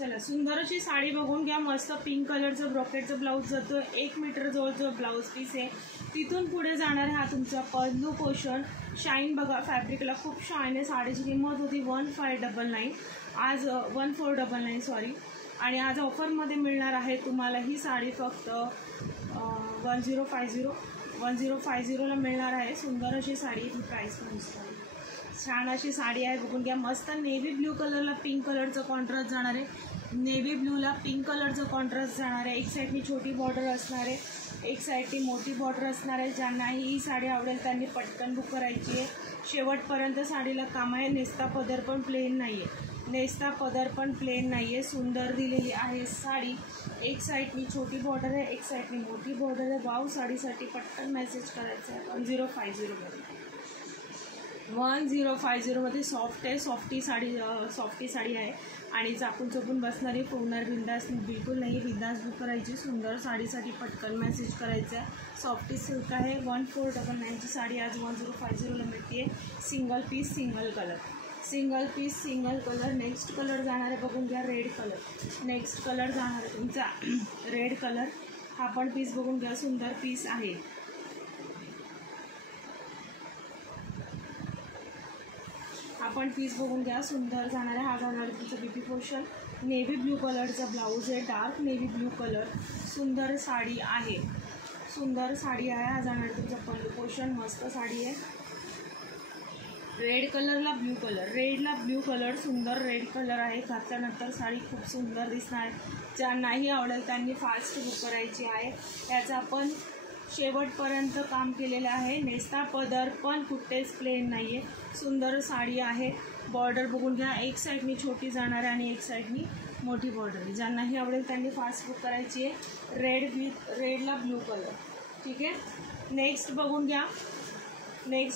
चला सुंदर अशी साडी बघून घ्या। मस्त पिंक कलरचं ब्रॉकेटचं ब्लाऊज जातो, 1 मीटर जवळचं ब्लाऊज पीस आहे। तिथून पुढे जाणार हा तुमचा पल्लू पोर्शन। शाईन बघा, फॅब्रिकला खूप शाईन आहे। साडीची किंमत होती 1599, आज 1499 सॉरी, आणि आज ऑफरमध्ये मिळणार आहे तुम्हाला ही साडी फक्त 1050ला मिळणार आहे। सुंदर अशी साडी, ही प्राईस पण छान अशी साडी आहे, बघून घ्या। मस्त नेव्ही ब्ल्यू कलरला पिंक कलरचं कॉन्ट्रास्ट जाणार आहे, नेव्ही ब्ल्यूला पिंक कलरचं कॉन्ट्रास्ट जाणार आहे। एक साईडनी छोटी बॉर्डर असणार आहे, एक साईडनी मोठी बॉर्डर असणार आहे। ज्यांनाही ही साडी आवडेल त्यांनी पटकन बुक करायची आहे। शेवटपर्यंत साडीला काम आहे। नेस्ता पदर पण प्लेन नाही आहे, नेस्ता पदर पण प्लेन नाही आहे, सुंदर दिलेली आहे साडी। एक साईडनी छोटी बॉर्डर आहे, एक साईडनी मोठी बॉर्डर आहे। वाव, साडीसाठी पटकन मेसेज करायचा आहे। 1050मध्ये सॉफ्ट आहे, सॉफ्टी साडी आहे आणि चापून चपून बसणारी, फुगणार, बिंदास बिलकुल नाही, बिंदास बुक करायची। सुंदर साडीसाठी पटकन मेसेज करायचा आहे। सॉफ्टी सिल्क आहे, 1499ची साडी आज 1050ला मिळते। Single piece single colour, single piece single colour. Next colour जाणार आहे, बघून घ्या, रेड कलर। नेक्स्ट कलर जाणार आहे तुमचा रेड कलर। हा पण पीस बघून घ्या, सुंदर पीस आहे। हा पण पीस बघून घ्या, सुंदर जाणार आहे। हा जाणार आहे तुमचं बीपी पोर्शन। नेव्ही ब्ल्यू कलरचा ब्लाऊज आहे, डार्क नेव्ही ब्ल्यू कलर। सुंदर साडी आहे, सुंदर साडी आहे। हा जाणार आहे तुमचा पल्लू पोर्शन। मस्त साडी आहे, रेड कलरला ब्ल्यू कलर, रेडला ब्ल्यू कलर, सुंदर रेड कलर आहे। घातल्यानंतर साडी खूप सुंदर दिसणार आहे। ज्यांनाही आवडेल त्यांनी फास्ट बुक करायची आहे। याचा आपण शेवटपर्यंत काम केलेलं आहे। नेस्ता पदर पण कुठेच प्लेन नाही आहे, सुंदर साडी आहे। बॉर्डर बघून घ्या, एक साईडनी छोटी जाणार आहे आणि एक साईडनी मोठी बॉर्डर आहे। ज्यांनाही आवडेल त्यांनी फास्ट बुक करायची आहे। रेडला ब्ल्यू कलर, ठीक आहे। नेक्स्ट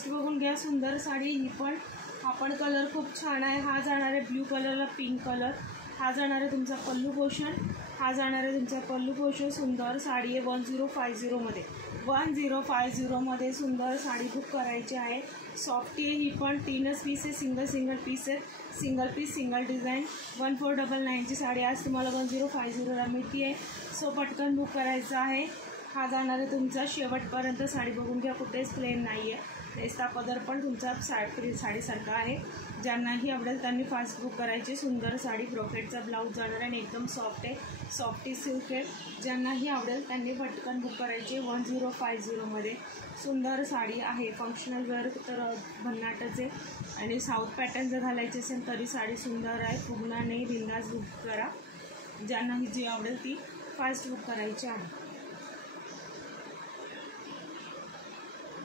बघून घ्या, सुंदर साडी ही पण। हा पण कलर खूप छान आहे। हा जाणार आहे ब्ल्यू कलरला पिंक कलर। हा जाणार आहे तुमचा पल्लू पोर्शन, हा जाणार आहे तुमचा पल्लू पोर्शन। सुंदर साडी आहे 1050मध्ये सुंदर साडी बुक करायची आहे। सॉफ्टी आहे ही पण, 3च पीस आहे, सिंगल पीस आहे, सिंगल पीस सिंगल डिझाईन। 1499ची साडी आज तुम्हाला 1050ला मिळते आहे। सो पटकन बुक करायचं आहे। हा जाणार आहे तुमचा शेवटपर्यंत। साडी बघून घ्या, कुठेच प्लेन नाही आहे, नेस्ता पदर पण तुमचा साडीसारखा आहे। ज्यांनाही आवडेल त्यांनी फास्ट बुक करायची। सुंदर साडी, ब्रॉकेटचा ब्लाऊज जाणार आहे आणि एकदम सॉफ्ट आहे, सॉफ्टी सिल्क आहे। ज्यांनाही आवडेल त्यांनी पटकन बुक करायची। 1050मध्ये सुंदर साडी आहे। फंक्शनल वेअर तर भन्नाटच आहे आणि साऊथ पॅटर्न जर घालायची असेल तरी साडी सुंदर आहे, फुगणार नाही, बिंदास बुक करा। ज्यांनाही जी आवडेल ती फास्ट बुक करायची आहे।